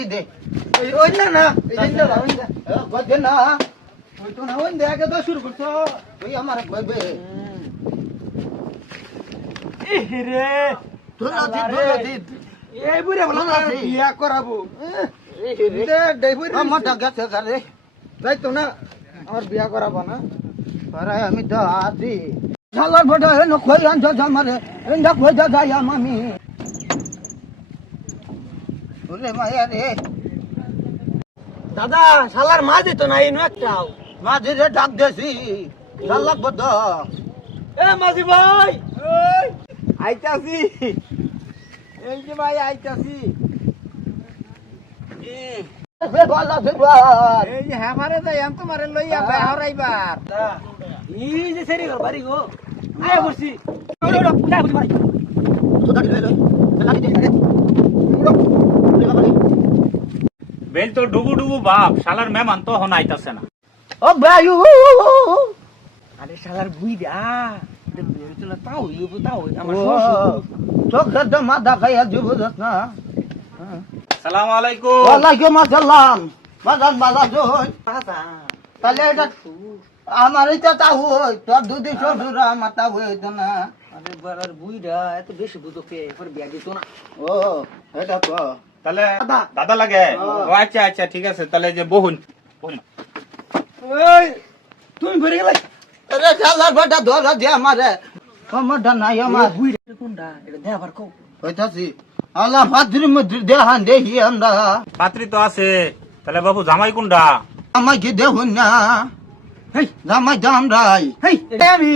লাঠি দে ওই না এই দিন গজে না ওই তো না ওই দেখে তো শুরু করছো তুই আমার কইবে রে তুই লাঠি এই বুড়ে বলা বিয়া করাবো আমার গেছে গারে যাই তো না আমার বিয়া করাবো না আরে আমি তো আছি শালার বড় হেন কই আনছ আমারে এন্ডা কই দা যাই আমি ওরে মায়া রে দাদা শালার মা দিত না ইনো একটাও মাঝে রে ডাক দেছি শালাক বদ এ মাঝি ভাই ওই আইতাছি এই যে ভাই আইতাছি সে গলা দিবার এই যে হ্যামারে যাই আম তোমারে লইয়া বাইর আইবার এই যে সেরি ঘর বাড়ি গো আয়া বসি ওড়ো যা বসি ভাই তো দাঁড়িয়ে রইল লাঠি দে বেল তো ডুবু ডুবু বাপ শালার মেহমান তো হন আইতাছে না। ও বায়ু আরে শালার বুইরা বের চলে তাও ইউ তাও আমার চোখ ধরতে মাথা খাইয়া জবরদস্ত না সালামু আলাইকুম। ওয়ালাইকুম আসসালাম বাজান বাজান জয় তাহলে এটা আমার এটা তা হই তোর দুদি শ্বশুরা মাথা হইতো না আরে বাড়ার বুইরা এত বেশি বুঝোকে পরে বিয়া দিত না ও এটা তো তাহলে দাদা। দাদা লাগে ও আচ্ছা আচ্ছা ঠিক আছে তাহলে যে বহুন ওই তুমি ভরে গেলে আরে শালার বেটা ধরা দে আমারে আমারটা নাই আমার বুইরা কোনটা এটা দেবার কও হইতাছি আল্লাহ ভাদ্রি মদ্রি দেহান দেখি আমরা পাত্রী তো আছে তাহলে বাবু জামাই কোনটা? আমায় কি দেখুন না হেই জামাই দাম রাই হেই এটা আমি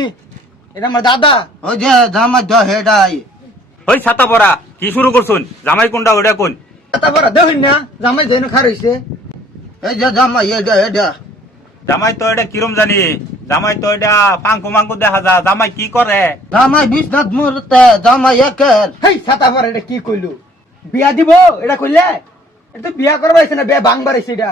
এটা আমার দাদা ওই যে জামাই দ হেডাই ওই ছাতা পরা কি শুরু করছুন? জামাই কোনটা ওটা কোন? তারপর দেখুন না জামাই যেন খার হইছে এই যে জামাই এটা এটা জামাই তো এটা কিরম জানি জামাই তো এটা পাঙ্কু মাঙ্কু দেখা যা জামাই কি করে? জামাই বিশ্বনাথ মুহূর্তে জামাই একের হেই ছাতা পর এটা কি কইলো বিয়া দিব এটা কইলে এটা তো বিয়া করবাইছে না বিয়া ভাঙবার এটা